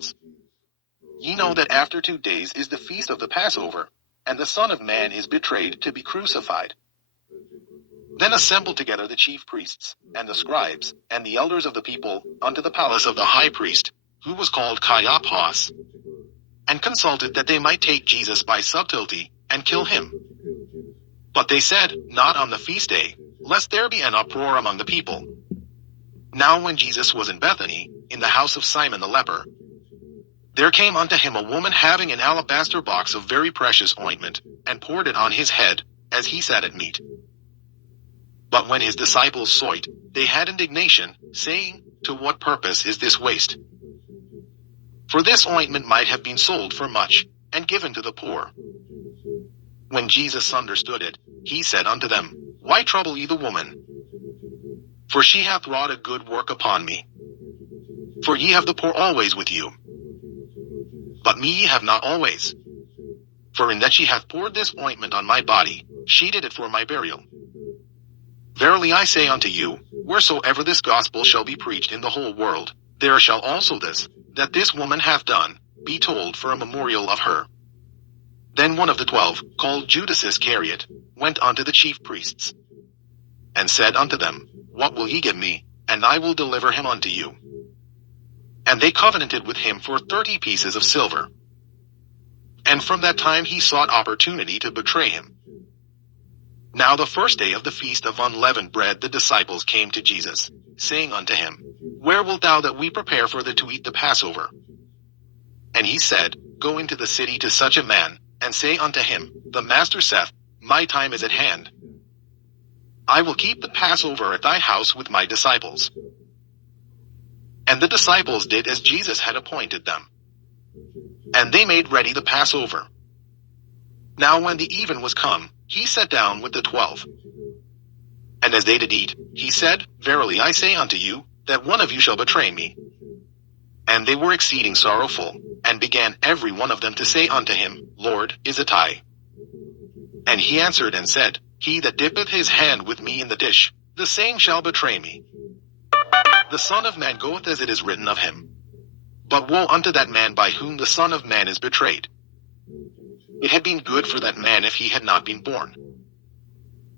disciples, "Ye know that after 2 days is the feast of the Passover, and the Son of Man is betrayed to be crucified." Then assembled together the chief priests, and the scribes, and the elders of the people, unto the palace of the high priest, who was called Caiaphas, and consulted that they might take Jesus by subtlety, and kill him. But they said, Not on the feast day, lest there be an uproar among the people. Now when Jesus was in Bethany, in the house of Simon the leper, there came unto him a woman having an alabaster box of very precious ointment, and poured it on his head, as he sat at meat. But when his disciples saw it, they had indignation, saying, To what purpose is this waste? For this ointment might have been sold for much, and given to the poor. When Jesus understood it, he said unto them, Why trouble ye the woman? For she hath wrought a good work upon me. For ye have the poor always with you, but me ye have not always. For in that she hath poured this ointment on my body, she did it for my burial. Verily I say unto you, wheresoever this gospel shall be preached in the whole world, there shall also this, that this woman hath done, be told for a memorial of her. Then one of the 12, called Judas Iscariot, went unto the chief priests, and said unto them, What will ye give me, and I will deliver him unto you? And they covenanted with him for 30 pieces of silver. And from that time he sought opportunity to betray him. Now the first day of the feast of unleavened bread the disciples came to Jesus, saying unto him, Where wilt thou that we prepare for thee to eat the Passover? And he said, Go into the city to such a man, and say unto him, The Master saith, My time is at hand. I will keep the Passover at thy house with my disciples. And the disciples did as Jesus had appointed them. And they made ready the Passover. Now when the even was come, he sat down with the 12. And as they did eat, he said, Verily I say unto you, that one of you shall betray me. And they were exceeding sorrowful, and began every one of them to say unto him, Lord, is it I? And he answered and said, He that dippeth his hand with me in the dish, the same shall betray me. The Son of Man goeth as it is written of him. But woe unto that man by whom the Son of Man is betrayed. It had been good for that man if he had not been born.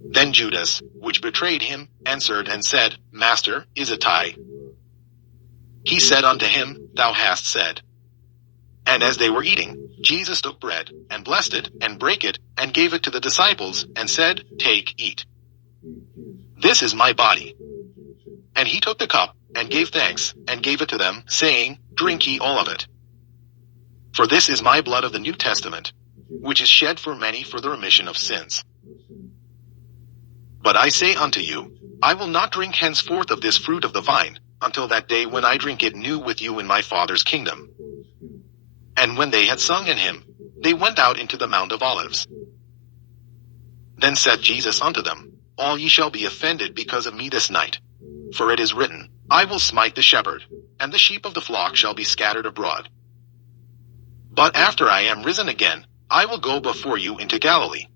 Then Judas, which betrayed him, answered and said, Master, is it I? He said unto him, Thou hast said. And as they were eating, Jesus took bread, and blessed it, and brake it, and gave it to the disciples, and said, Take, eat. This is my body. And he took the cup, and gave thanks, and gave it to them, saying, Drink ye all of it. For this is my blood of the New Testament, which is shed for many for the remission of sins. But I say unto you, I will not drink henceforth of this fruit of the vine, until that day when I drink it new with you in my Father's kingdom. And when they had sung in him, they went out into the Mount of Olives. Then said Jesus unto them, All ye shall be offended because of me this night. For it is written, I will smite the shepherd, and the sheep of the flock shall be scattered abroad. But after I am risen again, I will go before you into Galilee.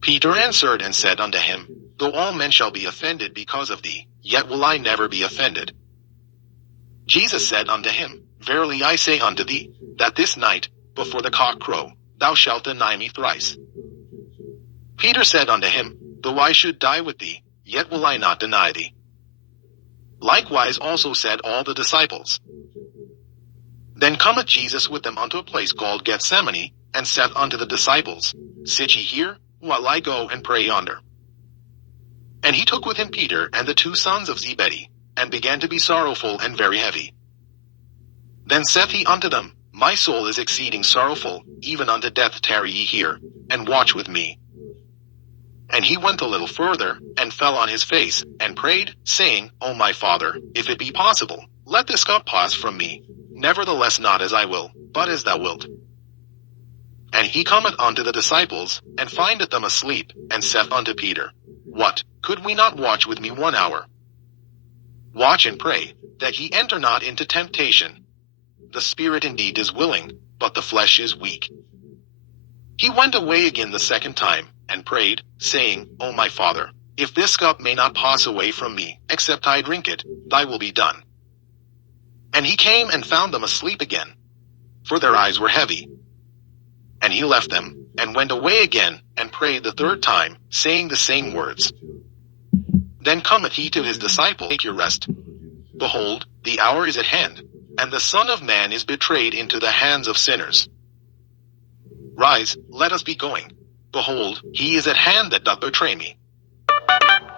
Peter answered and said unto him, Though all men shall be offended because of thee, yet will I never be offended. Jesus said unto him, Verily I say unto thee, that this night, before the cock crow, thou shalt deny me thrice. Peter said unto him, Though I should die with thee, yet will I not deny thee. Likewise also said all the disciples. Then cometh Jesus with them unto a place called Gethsemane, and saith unto the disciples, Sit ye here, while I go and pray yonder. And he took with him Peter and the 2 sons of Zebedee, and began to be sorrowful and very heavy. Then saith he unto them, My soul is exceeding sorrowful, even unto death. Tarry ye here, and watch with me. And he went a little further, and fell on his face, and prayed, saying, O my Father, if it be possible, let this cup pass from me. Nevertheless not as I will, but as thou wilt. And he cometh unto the disciples, and findeth them asleep, and saith unto Peter, What, could we not watch with me 1 hour? Watch and pray, that ye enter not into temptation. The spirit indeed is willing, but the flesh is weak. He went away again the second time, and prayed, saying, O my Father, if this cup may not pass away from me, except I drink it, thy will be done. And he came and found them asleep again, for their eyes were heavy. And he left them, and went away again, and prayed the third time, saying the same words. Then cometh he to his disciples, Take your rest. Behold, the hour is at hand, and the Son of Man is betrayed into the hands of sinners. Rise, let us be going. Behold, he is at hand that doth betray me.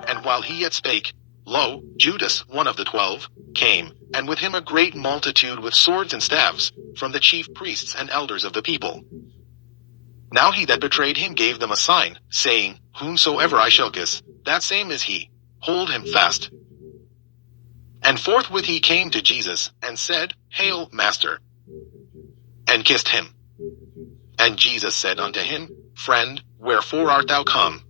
And while he yet spake, lo, Judas, one of the 12, came, and with him a great multitude with swords and staves, from the chief priests and elders of the people. Now he that betrayed him gave them a sign, saying, Whomsoever I shall kiss, that same is he. Hold him fast. And forthwith he came to Jesus, and said, Hail, Master, and kissed him. And Jesus said unto him, Friend, wherefore art thou come?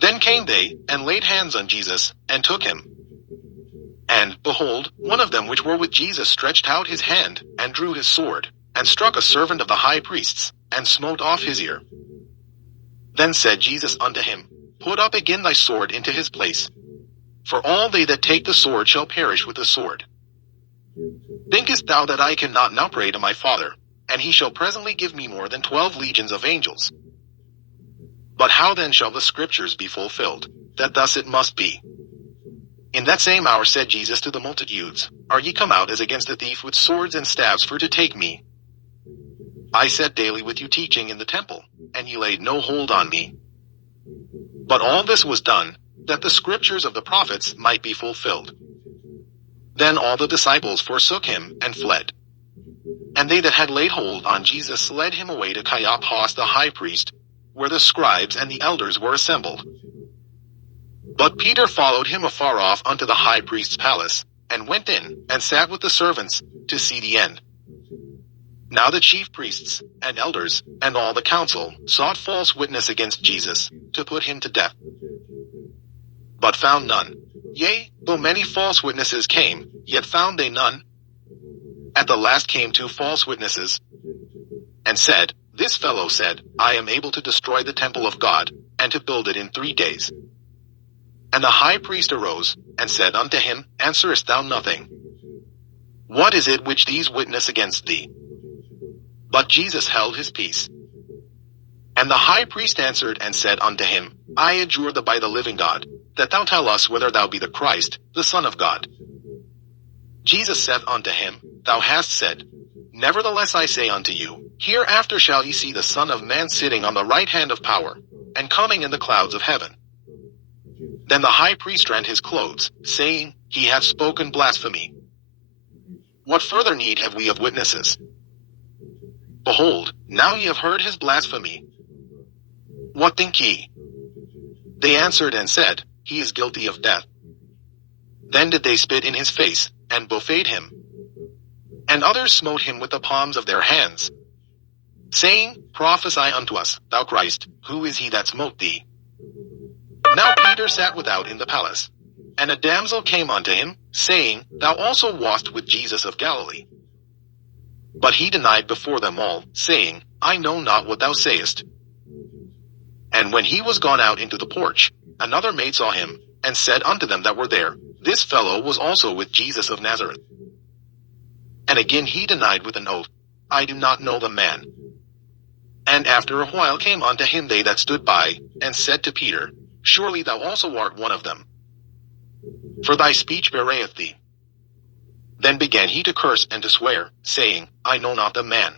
Then came they, and laid hands on Jesus, and took him. And, behold, one of them which were with Jesus stretched out his hand, and drew his sword, and struck a servant of the high priests, and smote off his ear. Then said Jesus unto him, Put up again thy sword into his place. For all they that take the sword shall perish with the sword. Thinkest thou that I cannot now pray to my Father, and he shall presently give me more than 12 legions of angels? But how then shall the scriptures be fulfilled, that thus it must be? In that same hour said Jesus to the multitudes, Are ye come out as against a thief with swords and staves for to take me? I sat daily with you teaching in the temple, and ye laid no hold on me. But all this was done, that the scriptures of the prophets might be fulfilled. Then all the disciples forsook him, and fled. And they that had laid hold on Jesus led him away to Caiaphas the high priest, where the scribes and the elders were assembled. But Peter followed him afar off unto the high priest's palace, and went in, and sat with the servants, to see the end. Now the chief priests, and elders, and all the council, sought false witness against Jesus, to put him to death. But found none. Yea, though many false witnesses came, yet found they none. At the last came 2 false witnesses, and said, This fellow said, I am able to destroy the temple of God, and to build it in 3 days. And the high priest arose, and said unto him, Answerest thou nothing? What is it which these witness against thee? But Jesus held his peace. And the high priest answered and said unto him, I adjure thee by the living God, that thou tell us whether thou be the Christ, the Son of God. Jesus said unto him, Thou hast said. Nevertheless I say unto you, hereafter shall ye see the Son of Man sitting on the right hand of power, and coming in the clouds of heaven. Then the high priest rent his clothes, saying, He hath spoken blasphemy. What further need have we of witnesses? Behold, now ye have heard his blasphemy. What think ye? They answered and said, He is guilty of death. Then did they spit in his face, and buffeted him. And others smote him with the palms of their hands, saying, Prophesy unto us, thou Christ, who is he that smote thee? Now Peter sat without in the palace. And a damsel came unto him, saying, Thou also wast with Jesus of Galilee. But he denied before them all, saying, I know not what thou sayest. And when he was gone out into the porch, another maid saw him, and said unto them that were there, This fellow was also with Jesus of Nazareth. And again he denied with an oath, I do not know the man. And after a while came unto him they that stood by, and said to Peter, Surely thou also art one of them, for thy speech bewrayeth thee. Then began he to curse and to swear, saying, I know not the man.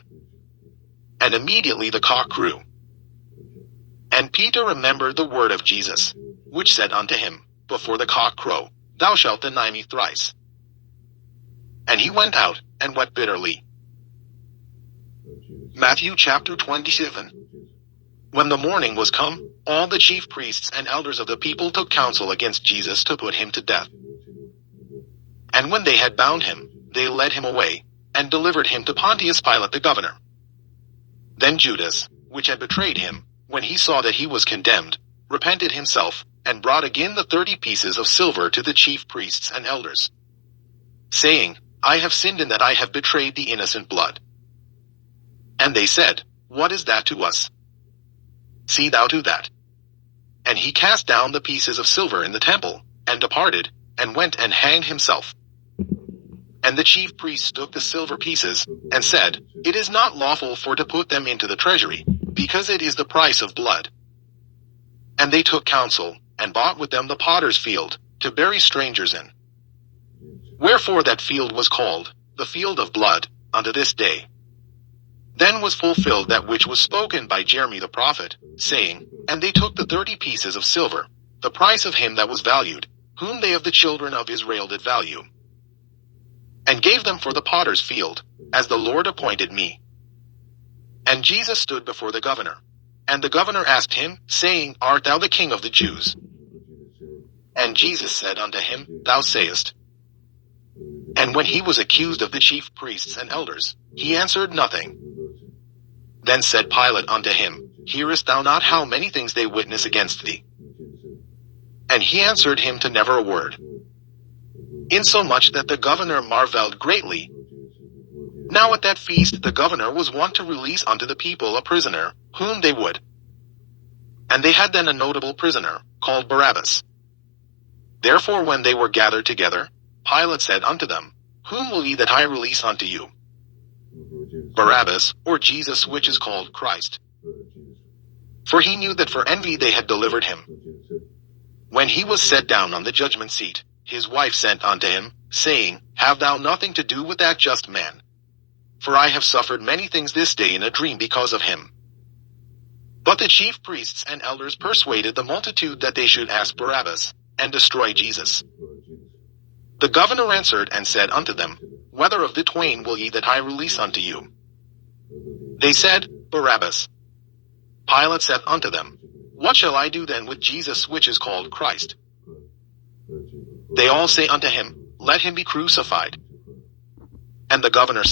And immediately the cock crew. And Peter remembered the word of Jesus, which said unto him, Before the cock crow, thou shalt deny me thrice. And he went out, and wept bitterly. Matthew chapter 27. When the morning was come, all the chief priests and elders of the people took counsel against Jesus to put him to death. And when they had bound him, they led him away, and delivered him to Pontius Pilate the governor. Then Judas, which had betrayed him, when he saw that he was condemned, repented himself, and brought again the 30 pieces of silver to the chief priests and elders, saying, I have sinned in that I have betrayed the innocent blood. And they said, What is that to us? See thou to that. And he cast down the pieces of silver in the temple, and departed, and went and hanged himself. And And the chief priests took the silver pieces, and said, It is not lawful for to put them into the treasury, because it is the price of blood. And they took counsel, and bought with them the potter's field, to bury strangers in. Wherefore that field was called, the field of blood, unto this day. Then was fulfilled that which was spoken by Jeremy the prophet, saying, And they took the 30 pieces of silver, the price of him that was valued, whom they of the children of Israel did value, and gave them for the potter's field, as the Lord appointed me. And Jesus stood before the governor. And the governor asked him, saying, Art thou the king of the Jews? And Jesus said unto him, Thou sayest. And when he was accused of the chief priests and elders, he answered nothing. Then said Pilate unto him, Hearest thou not how many things they witness against thee? And he answered him to never a word. Insomuch that the governor marveled greatly. Now at that feast the governor was wont to release unto the people a prisoner, whom they would. And they had then a notable prisoner, called Barabbas. Therefore when they were gathered together, Pilate said unto them, Whom will ye that I release unto you? Barabbas, or Jesus which is called Christ? For he knew that for envy they had delivered him. When he was set down on the judgment seat, his wife sent unto him, saying, Have thou nothing to do with that just man? For I have suffered many things this day in a dream because of him. But the chief priests and elders persuaded the multitude that they should ask Barabbas, and destroy Jesus. The governor answered and said unto them, Whether of the twain will ye that I release unto you? They said, Barabbas. Pilate said unto them, What shall I do then with Jesus which is called Christ? They all say unto him, Let him be crucified. And the governor said,